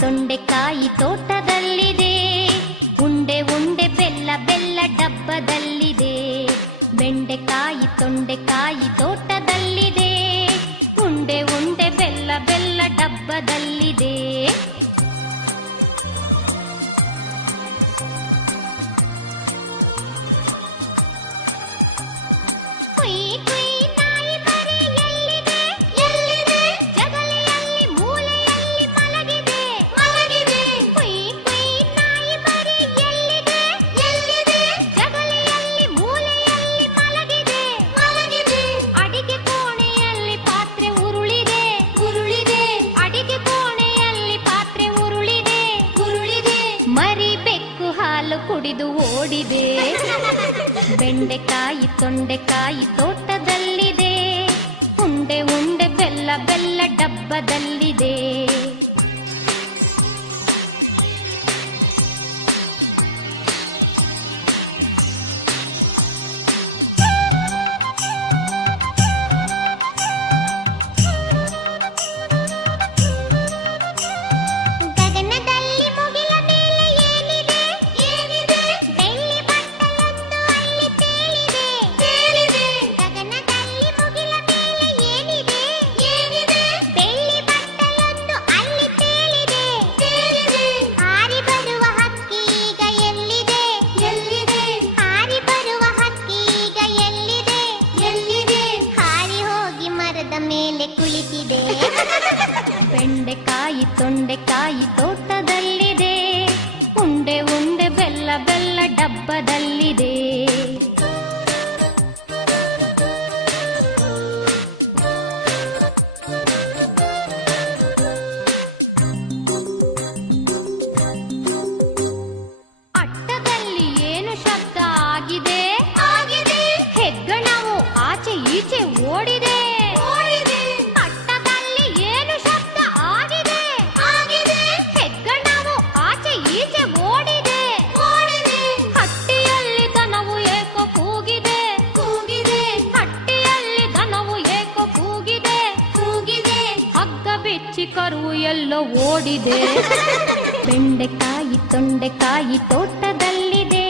ತೊಂಡೆಕಾಯಿ ತೋಟದಲ್ಲಿದೆ. ಉಂಡೆ ಉಂಡೆ ಬೆಲ್ಲ ಬೆಲ್ಲ ಡಬ್ಬದಲ್ಲಿದೆ. ಬೆಂಡೆಕಾಯಿ ತೊಂಡೆಕಾಯಿ ತೋಟದಲ್ಲಿದೆ. ಉಂಡೆ ಉಂಡೆ ಬೆಲ್ಲ ಬೆಲ್ಲ ಡಬ್ಬದಲ್ಲಿದೆ. ಕುಯ್ ಕುಯ್ ನಾಯಿ ಮರಿ ಎಲ್ಲಿದೆ ಎಲ್ಲಿದೆ? ಜಗಲಿಯಲ್ಲಿ ಮೂಲೆಯಲ್ಲಿ ಮಲಗಿದೆ ಮಲಗಿದೆ. ಕುಯ್ ಕುಯ್ ನಾಯಿ ಮರಿ ಎಲ್ಲಿದೆ ಎಲ್ಲಿದೆ? ಜಗಲಿಯಲ್ಲಿ ಮೂಲೆಯಲ್ಲಿ ಮಲಗಿದೆ ಮಲಗಿದೆ. ಅಡಿಗೆ ಕೋಣೆಯಲ್ಲಿ ಪಾತ್ರೆ ಉರುಳಿದೆ ಉರುಳಿದೆ. ಅಡಿಗೆ ಕೋಣೆಯಲ್ಲಿ ಪಾತ್ರೆ ಉರುಳಿದೆ ಉರುಳಿದೆ. ಮರಿ ಬೆಕ್ಕು ಹಾಲು ಕುಡಿದು ಓಡಿದೆ. ಬೆಂಡೆಕಾಯಿ ತೊಂಡೆಕಾಯಿ ತೋಟದಲ್ಲಿದೆ. ಉಂಡೆ ಉಂಡೆ ಬೆಲ್ಲ ಬೆಲ್ಲ ಡಬ್ಬದಲ್ಲಿದೆ. ಗಗನದಲ್ಲಿ ಮುಗಿಲ ಮೇಲೆ ಏನಿದೆ ಏನಿದೆ? ಬೆಳ್ಳಿ ಬಟ್ಟಲೊಂದು ಅಲ್ಲಿ ತೇಲಿದೆ ತೇಲಿದೆ. ಗಗನದಲ್ಲಿ ಮುಗಿಲ ಮೇಲೆ ಏನಿದೆ ಏನಿದೆ? ಬೆಳ್ಳಿ ಬಟ್ಟಲೊಂದು ಅಲ್ಲಿ ತೇಲಿದೆ ತೇಲಿದೆ. ಹಾರಿ ಬರುವ ಹಕ್ಕಿ ಈಗ ಎಲ್ಲಿದೆ ಎಲ್ಲಿದೆ? ಹಾರಿ ಬರುವ ಹಕ್ಕಿ ಈಗ ಎಲ್ಲಿದೆ ಎಲ್ಲಿದೆ? ಹಾರಿ ಹೋಗಿ ಮರದ ಮೇಲೆ ಕುಳಿತಿದೆ. ಬೆಂಡೆಕಾಯಿ ತೊಂಡೆಕಾಯಿ ತೋಟದಲ್ಲಿದೆ. ಉಂಡೆ ಉಂಡೆ ಬೆಲ್ಲ ಬೆಲ್ಲ ಡಬ್ಬದಲ್ಲಿದೆ. ಅಟ್ಟದಲ್ಲಿ ಏನು ಶಬ್ದ ಆಗಿದೆ ಆಗಿದೆ? ಹೆಗ್ಗಣವು ಆಚೆ ಈಚೆ ಓಡಿದೆ ಓಡಿದೆ. ಅಟ್ಟದಲ್ಲಿ ಏನು ಶಬ್ದ ಆಗಿದೆ ಆಗಿದೆ? ಹೆಗ್ಗಣವು ಆಚೆ ಈಚೆ ಓಡಿದೆ ಓಡಿದೆ. ಹಟ್ಟಿಯಲ್ಲಿ ದನವು ಏಕೋ ಕೂಗಿದೆ ಕೂಗಿದೆ. ಹಟ್ಟಿಯಲ್ಲಿ ದನವು ಏಕೋ ಕೂಗಿದೆ ಕೂಗಿದೆ. ಹಗ್ಗ ಬಿಚ್ಚಿ ಕರು ಎಲ್ಲೋ ಓಡಿದೆ. ಬೆಂಡೆಕಾಯಿ ತೊಂಡೆಕಾಯಿ ತೋಟದಲ್ಲಿದೆ.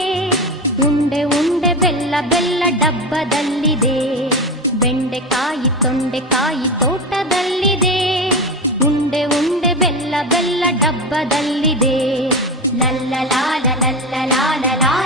ಉಂಡೆ ಉಂಡೆ ಬೆಲ್ಲ ಬೆಲ್ಲ ಡಬ್ಬದಲ್ಲಿದೆ. ಬೆಂಡೆಕಾಯಿ ತೊಂಡೆಕಾಯಿ ತೋಟದಲ್ಲಿದೆ. ಉಂಡೆ ಉಂಡೆ ಬೆಲ್ಲ ಬೆಲ್ಲ ಡಬ್ಬದಲ್ಲಿದೆ. ಲಲ್ಲ ಲಾಲ ಲಲ್ಲ ಲಾಲ ಲಾಲ